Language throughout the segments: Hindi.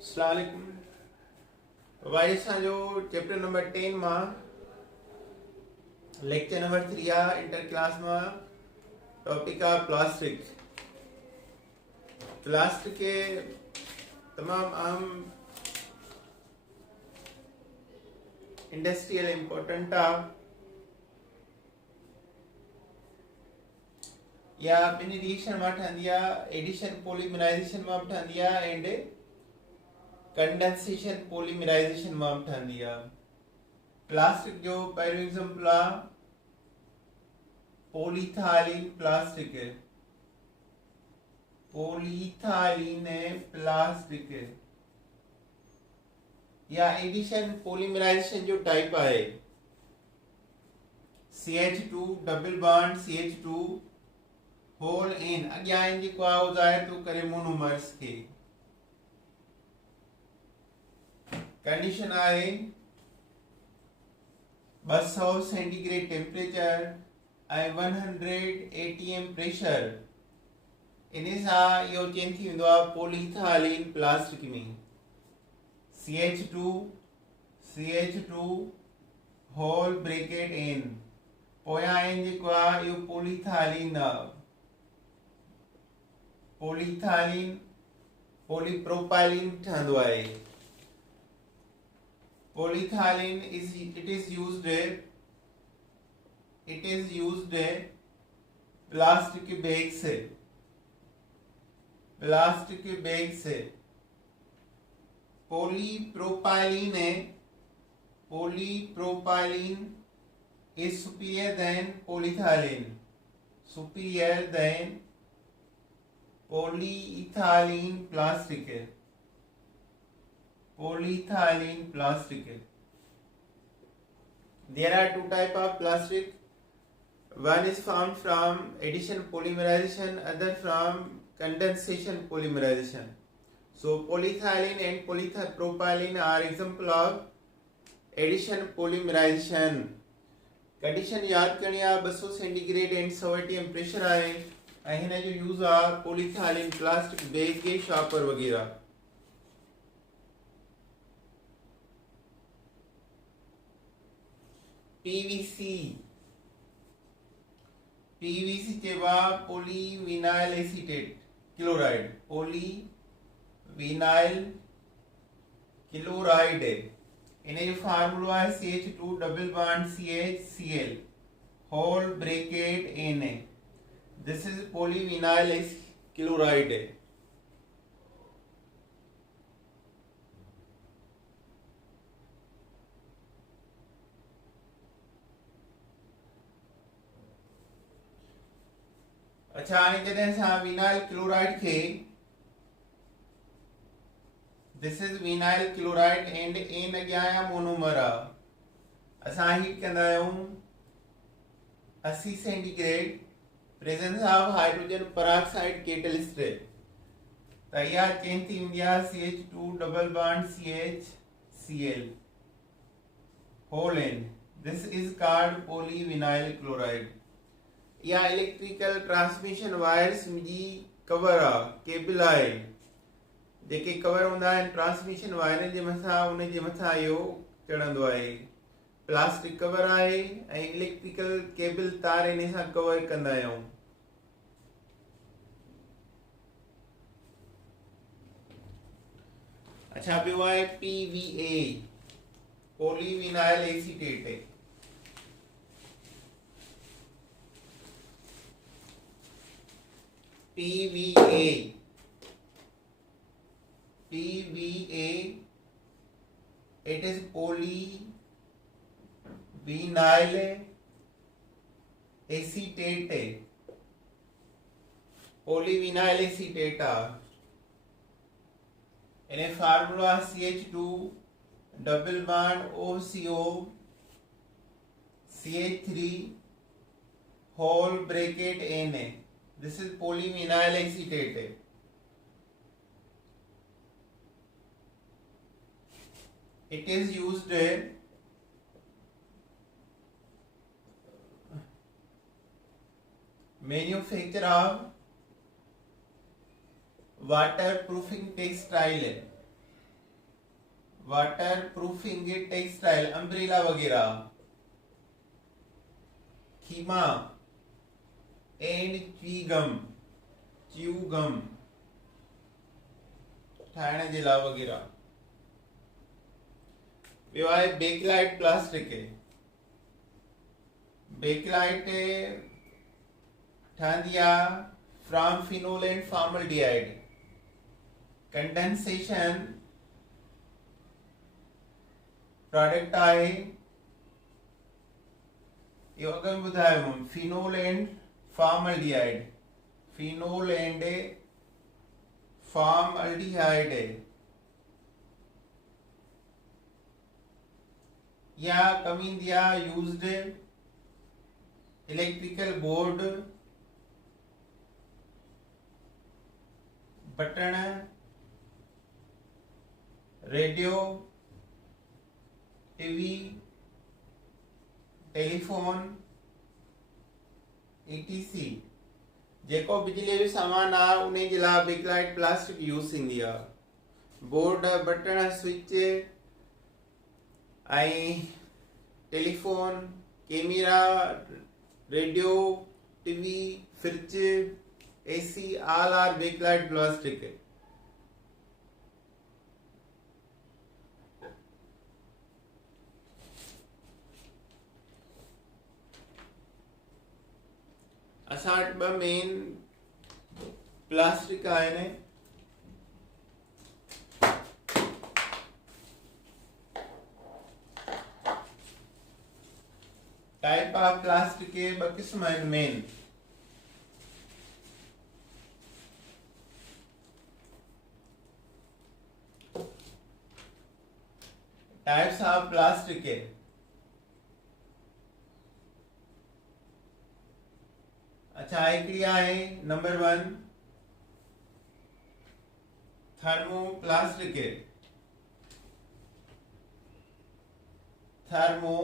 अस्सलाम वालेकुम भाई असांजो चैप्टर नंबर 10 मां लेक्चर नंबर 3 आ इंटर क्लास मां टॉपिक आ प्लास्टिक प्लास्टिक के तमाम अहम इंडस्ट्रियल इम्पोर्टेंट आ या ॿिनि रिएक्शन मां ठहंदी आहे एडिशन पॉलीमराइजेशन मां बि ठहंदी आहे एंड कंडेंसेशन पॉलीमराइजेशन मां बि ठहंदी आहे। प्लास्टिक जो पहिरियों एग्जांपल आहे पॉलीथाइलीन प्लास्टिक पॉलीथाइलीन प्लास्टिक या एडिशन पॉलीमराइजेशन जो टाइप आहे CH2 double bond CH2 whole इन अॻियां इन जेको आहे उहो ज़ाहिर थो करे मोनोमर्स खे। कंडीशन आहे 200 सेंटीग्रेड टेम्परेचर ऐं 100 atm प्रेशर इन सां इहो चेंज थी वेंदो आहे पॉलीथाइलीन प्लास्टिक में CH2 होल ब्रैकेट इन पोयां इन जेको आहे इहो पॉलीथाइलीन आहे पॉलीथाइलीन पॉलीप्रोपाइलीन ठहंदो आहे। Polyethylene it is used plastic bags polypropylene is superior than polyethylene polyethylene plastic. There are two types of plastic. One is formed from addition polymerization, other from condensation polymerization. So polyethylene and polypropylene are example of addition polymerization. Condition याद करनी आहे 200 सेंटीग्रेड एंड 100 atm प्रेशर आहे ऐं हिन जो यूज़ आहे पॉलीथाइलीन प्लास्टिक बैग के शॉपर वगैरह। PVC चेबा polyvinyl acetate chloride polyvinyl chloride इन जो फार्मूला है CH2 double bond CHCl whole bracket N this is polyvinyl chloride. अच्छा हाणे जॾहिं असां विनाइल क्लोराइड खे this is vinyl chloride and एन अॻियां आहे मोनोमर आहे असां हीट कंदा आहियूं 80 centigrade presence of hydrogen peroxide catalyst त इहा चेंज थी वेंदी आहे CH2 double bond CHCl whole in this is called polyvinyl chloride. या इलेक्ट्रिकल ट्रांसमिशन वायर्स जी कवर आहे केबल आहे जेके कवर हूंदा आहिनि ट्रांसमिशन वायरनि जे मथां उन जे मथां इहो चढ़ंदो आहे प्लास्टिक कवर आहे ऐं इलेक्ट्रिकल केबल तार इन सां कवर कंदा आहियूं। अच्छा ॿियो आहे PVA polyvinyl acetate PVA it is polyvinyl acetate in a formula CH2 double bond OCO CH3 whole bracket Na this is polyvinyl acetate। It is used manufacture of waterproofing textile water proofing textile umbrella वगैरह, खीमा एंड च्यूगम ठाहिण जे लाइ वगैरह। ॿियो आहे बेकलाइट प्लास्टिक। बेकलाइट ठहंदी आहे from phenol and formaldehyde. Condensation product आहे, इहो अॻु में ॿुधायो, phenol and formaldehyde. Phenol and formaldehyde या कम ईंदी आहे used electrical board, button, radio, TV, telephone etc जेको बिजली जो सामान आहे उन जे लाइ बेकलाइट प्लास्टिक यूज़ थींदी आहे। बोर्ड, बटन, स्विच ऐं telephone, camera, radio, TV, fridge, AC all are Bakelite plastic. असां वटि ॿ मेन प्लास्टिक आहिनि। टाइप ऑफ प्लास्टिक के ॿ क़िस्म आहिनि मेन। टाइप्स ऑफ प्लास्टिक के अच्छा हिकिड़ी आहे number 1 thermoplastic. Thermo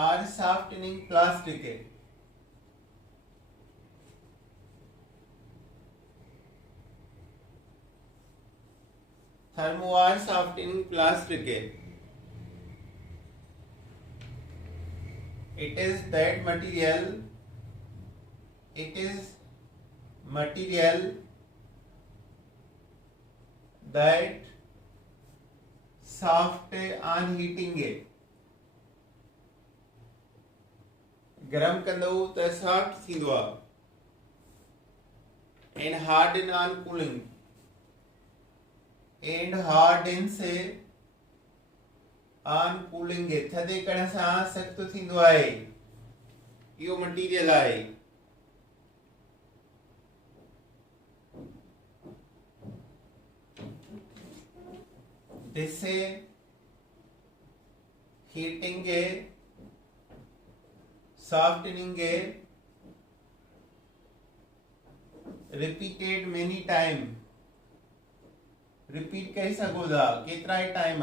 or softening plastic. Thermo or softening plastic. It is that material that soft on heating गरम कंदो त सॉफ्ट थींदो आहे। and harden on cooling and hardens on cooling थधे करण सां सख्त थींदो आहे। इहो मटीरियल आहे। This heating softening repeated many time. Repeat करे सघो था केतिरा ई time.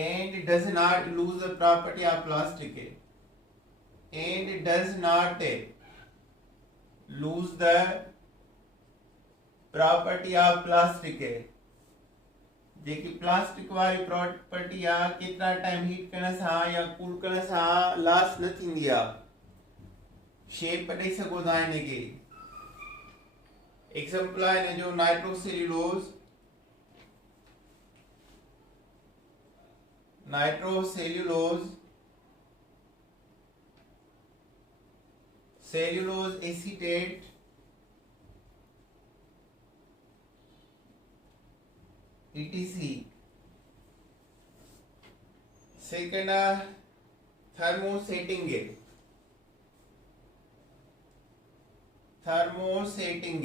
and does not lose the property of plastic and does not lose the property of plastic। जेकी प्लास्टिक वारी प्रॉपर्टी आहे केतिरा टाइम हीट करण सां या कूल करण सां लॉस न थींदी आहे। शेप ॾेई सघो था हिनखे। एग्जांपल आहे हिन जो nitrocellulose. Nitrocellulose cellulose acetate etc। Second thermosetting. Thermosetting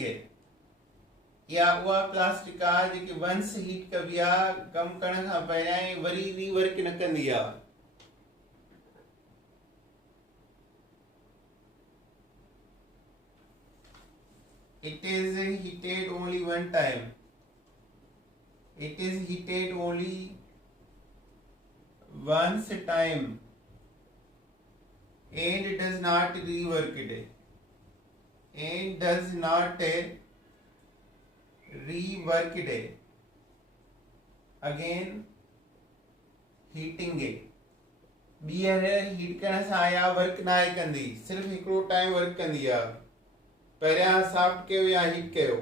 या उहा प्लास्टिक आहे जेकी वंस हीट कबी आहे कम करण खां पहिरियां ई वरी रीवर्क न कंदी आहे। It is heated only one time. It is heated only once time and does not rework it and does not reworked again heating ॿीहर हीट करण सां या वर्क ना आहे कंदी, सिर्फ़ हिकिड़ो टाइम वर्क कंदी आहे। पहिरियां सॉफ्ट कयो या हीट कयो।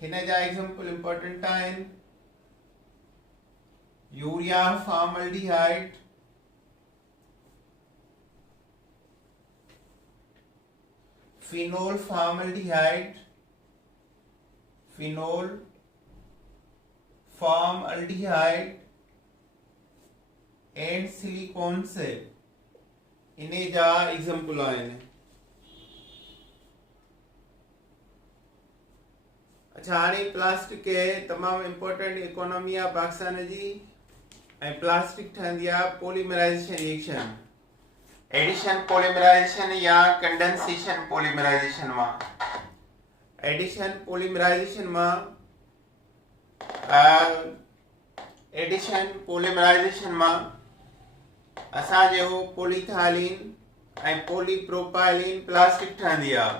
हिन जा एग्जांपल इंपॉर्टेंट आहिनि। Urea formaldehyde, phenol formaldehyde, phenol formaldehyde and silicon से इन्हें जा एग्जांपल आहिनि। अच्छा, हाणे प्लास्टिक तमाम इम्पोर्टेंट इकोनॉमी आहे पाकिस्तान जी। ऐं प्लास्टिक ठहंदी आहे पॉलीमराइजेशन रिएक्शन, एडिशन पॉलीमराइजेशन या कंडेंसेशन पॉलीमराइजेशन मां। एडिशन पॉलीमराइजेशन मां असांजो पॉलीथाइलीन ऐं पॉलीप्रोपाइलीन प्लास्टिक ठहंदी आहे।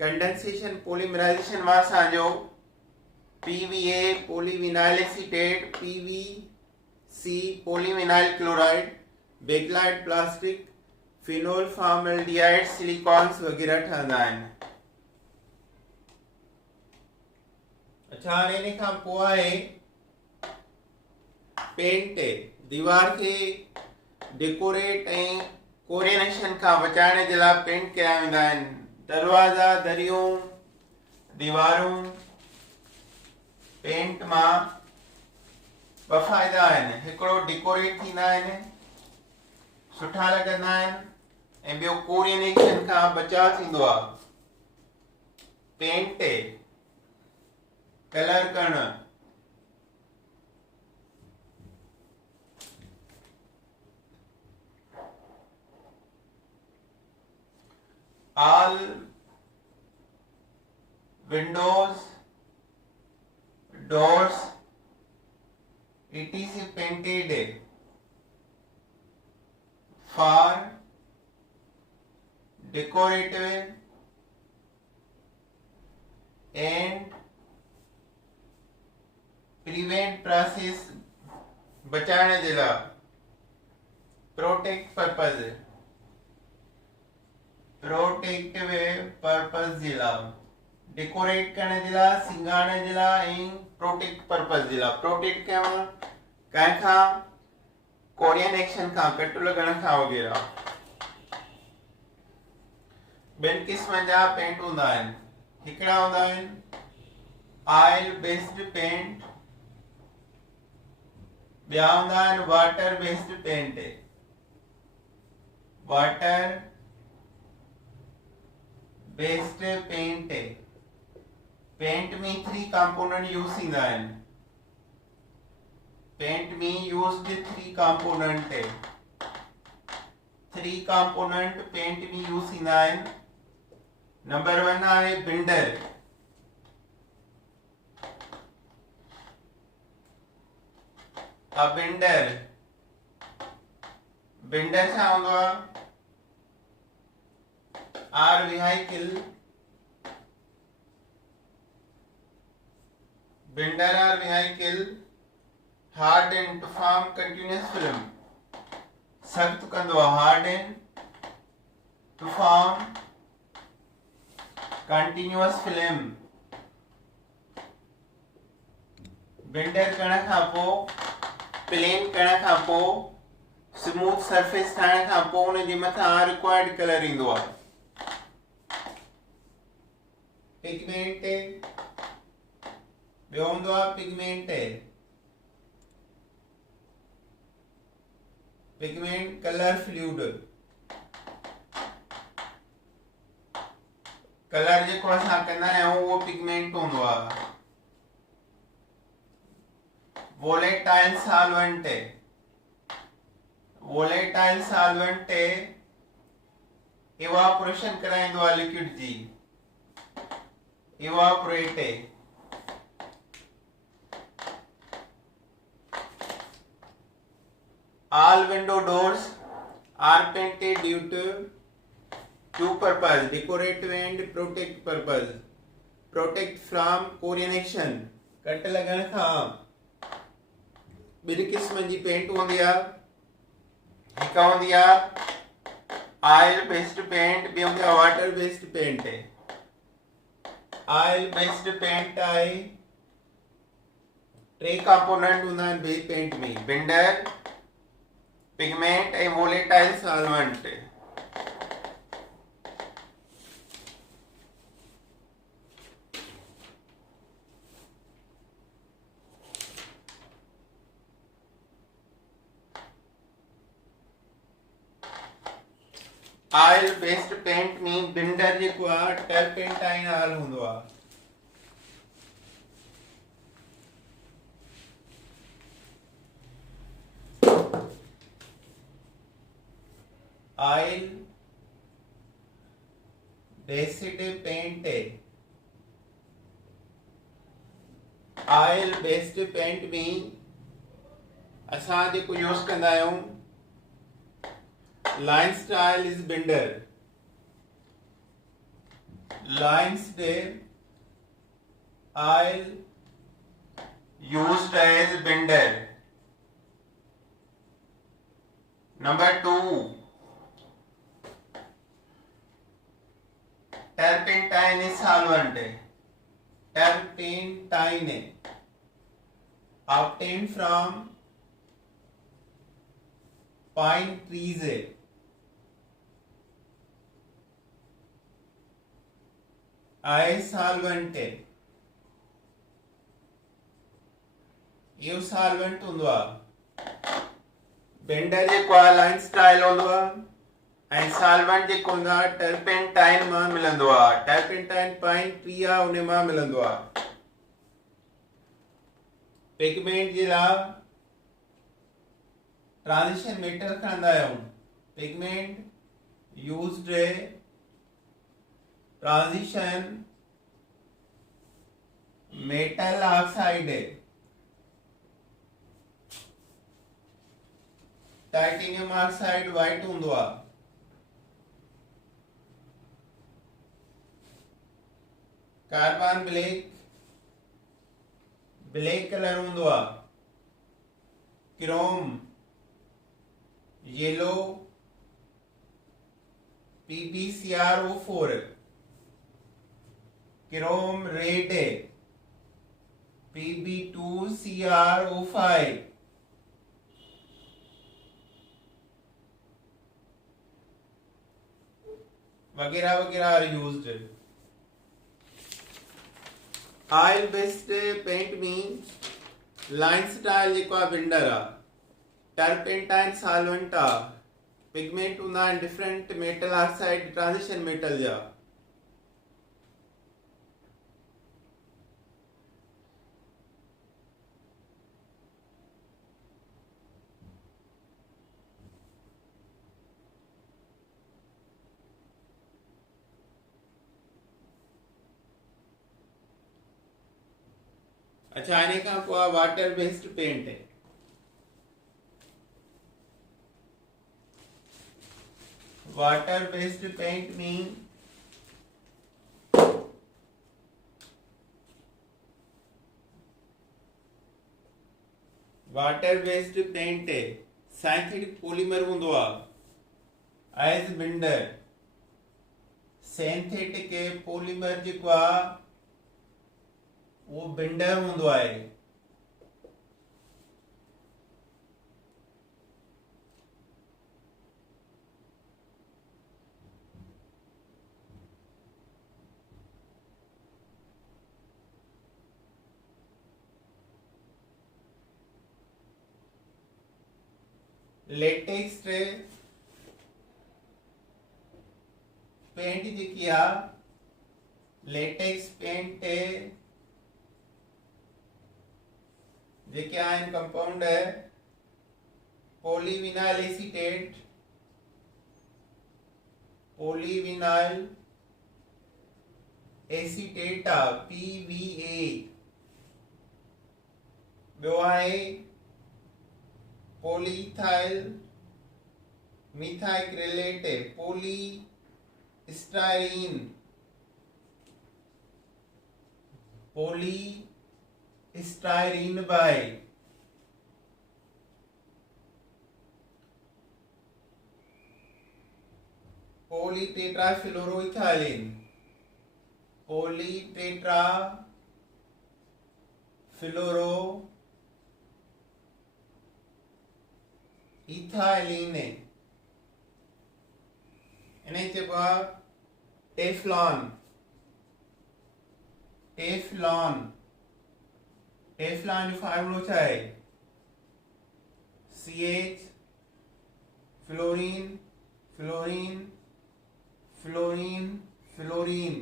कंडेंसेशन पॉलीमराइजेशन मां असांजो PVA polyvinyl acetate, PVC polyvinyl chloride, Bakelite plastic, phenol formaldehyde, silicones वगैरह ठहंदा आहिनि। अच्छा, हाणे इन खां पोइ आहे पेंट। दीवार खे डेकोरेट ऐं कोरिनेशन खां बचाइण जे लाइ पेंट कया वेंदा आहिनि। दरवाजा, दरियूं, दीवारूं पेंट मां ॿ फ़ाइदा आहिनि। हिकिड़ो डेकोरेट थींदा आहिनि, सुठा लॻंदा आहिनि, ऐं ॿियो कोरिनेशन खां बचाव थींदो आहे। पेंट कलर करणु all windows, doors etc painted for decorative and prevent process बचाने जे लाइ, प्रोटेक्ट पर्पस जे लाइ, डेकोरेट करण जे लाइ, सिंगारण जे लाइ ऐं प्रोटेक्ट पर्पस जे लाइ। प्रोटेक्ट कयूं कंहिं खां, कोरियन एक्शन खां, कट लॻण खां वग़ैरह। ॿिनि क़िस्मनि जा पेंट हूंदा आहिनि। हिकिड़ा हूंदा आहिनि ऑयल बेस्ड पेंट, ॿिया हूंदा आहिनि water based paint. Water based paint, paint में 3 कंपोनेंट यूज थींदा आहिनि। पेंट में यूज्ड 3 कंपोनेंट, 3 कंपोनेंट पेंट में यूज थींदा आहिनि। नंबर 1 आहे बिंडर। बिंडर छा हूंदो आहे? Or vehicle, binder or vehicle hardened to form continuous film, सख्त कंदो आहे hardened to form continuous film। Binder करण खां पोइ, प्लेन करण खां पोइ, स्मूथ सरफेस ठाहिण खां पोइ उन जे मथां रिक्वायर्ड कलर ईंदो आहे। पिगमेंट, ॿियो हूंदो आहे पिगमेंट कलर फ्लूइड। कलर जेको असां कंदा आहियूं उहो पिगमेंट हूंदो आहे। वोलेटाइल सॉल्वेंट इवापोरेशन कराईंदो आहे लिक्विड जी, evaporate. All window doors are painted due to two purpose decorative and protect purpose protect from corrosion cut लगण खां ॿिनि क़िस्मनि जी पेंट हूंदी आहे हिकु हूंदी आहे ऑयल बेस्ड पेंट ॿी हूंदी आहे water based paint oil based paint आहे टे कंपोनेंट हूंदा आहिनि ॿिए पेंट में बिंडर पिगमेंट ऐं volatile solvent oil based paint में बिंडर जेको आहे टर्पेंटाइन ऑयल हूंदो आहे oil based paint oil based paint में असां जेको यूज़ कंदा आहियूं line style is binder lines de oil used as binder number 2 turpentine is solvent turpentine obtained from pine trees I solvent इहो सॉल्वेंट हूंदो आहे बिंडर जेको आहे लाइन स्टाइल हूंदो आहे ऐं सॉल्वेंट जेको हूंदो आहे टर्पेंटाइन मां मिलंदो आहे टर्पेंटाइन पाइन ट्री आहे उन मां मिलंदो आहे पिगमेंट जे लाइ ट्रांजिशन मेटल खणंदा आहियूं pigment used transition metal oxide titanium oxide white हूंदो आहे कार्बन ब्लैक कलर हूंदो आहे Chrome yellow PbCrO4 Chrome red Pb2CrO5 वगैरह वगैरह are used oil based paint में लाइन स्टाइल जेको आहे बिंडर आहे टर्पेंटाइन सॉल्वेंट आहे पिगमेंट हूंदा आहिनि different metal oxide transition metal जा अच्छा इन्हें खां पोइ वाटर बेस्ड पेंट है वाटर बेस्ड पेंट में water based paint synthetic polymer हूंदो आहे एज बिंडर सिंथेटिक पॉलीमर जेको आहे वो बिंडर हूंदो आहे लेटेक्स पेंट जेकी आहे लेटेक्स पेंट जेके आहिनि compound polyvinyl acetate polyvinyl acetate आहे PVA ॿियो आहे polyethyl methacrylate poly styrene, poly styrene बाय, पॉलीटेट्राफ्लोरोइथाइलिन, पॉलीटेट्राफ्लोरोइथाइलिन, इन्हें चेपा टेफ्लॉन, टेफ्लॉन, टेफ्लॉन जो फार्मूलो है CH fluorine fluorine fluorine fluorine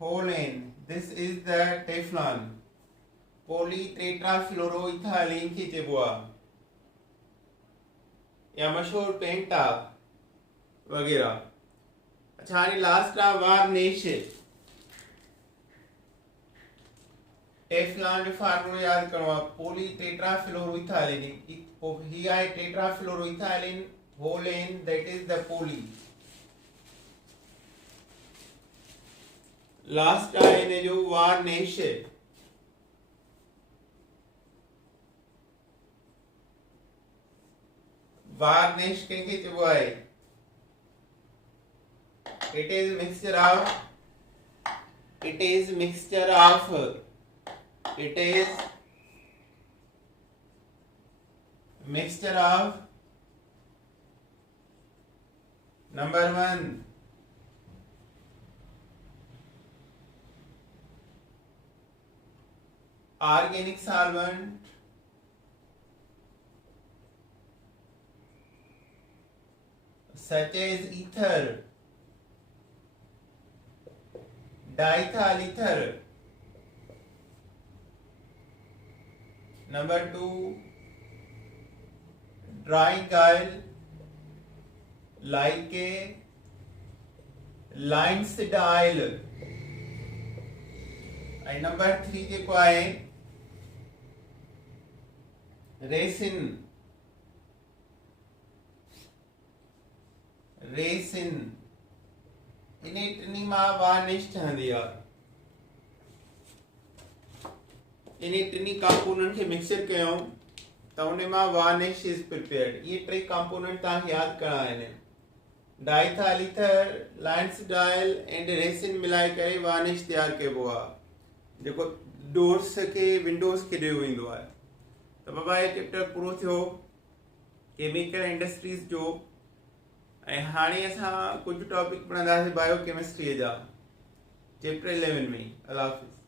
whole N, this is the Teflon. Polytetrafluoroethylene की चेबुआ या मशहूर पेंटा वगैरह। अच्छा हाणे लास्ट आ वार्निश। टेफ्लॉन जो फार्मूलो याद करो आ पॉलीटेट्राफ्लोरोइथाइलिन, ही आहे tetrafluoroethylene whole N, that is the poly। Last आहे ने जो वार्निश, वार्निश कंहिंखे चइबो आहे? It is mixture of number 1 organic solvent, such as ether, diethyl ether. Number 2 dry gel, like a Linseed. And number 3 जेको आहे रेसिन, रेसिन। इन्हें टिनी मां वार्निश ठहंदी आहे। इन्हें टिनी कंपोनेंट खे मिक्सर कयूं त उन मां वार्निश इज प्रिपेयर्ड। ये टे कंपोनेंट तव्हांखे यादि करणा आहिनि। डाइथाइल ईथर, लाइन्सडाइल एंड रेसिन मिलाए करे वार्निश तैयार कबो आहे, जेको डोर्स के विंडोज के ॾियो वेंदो आहे। त बाबा ये चैप्टर पूरो थियो केमिकल इंडस्ट्रीज जो। ऐं हाणे असां कुझु टॉपिक पढ़ंदासीं बायोकेमिस्ट्रीअ जा, चैप्टर 11 में। अल्लाह हाफ़िज़।